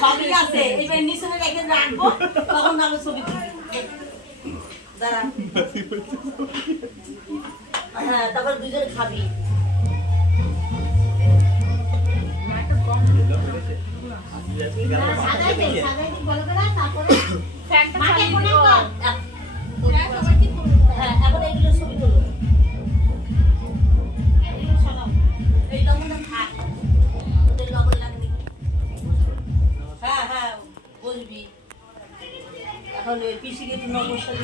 সবই আছে, এবার নিচে রেখে রাখবো, তখন আমি ছবি দাঁড়া। হ্যাঁ, তারপর দুজন খাবি। হ্যাঁ, এখন এগুলো ছবি তুলো। এই লবণটা থাক, ওদের লবণ লাগবে। হ্যাঁ হ্যাঁ, বুঝবি। এখন পিসিকে একটু নমস্কার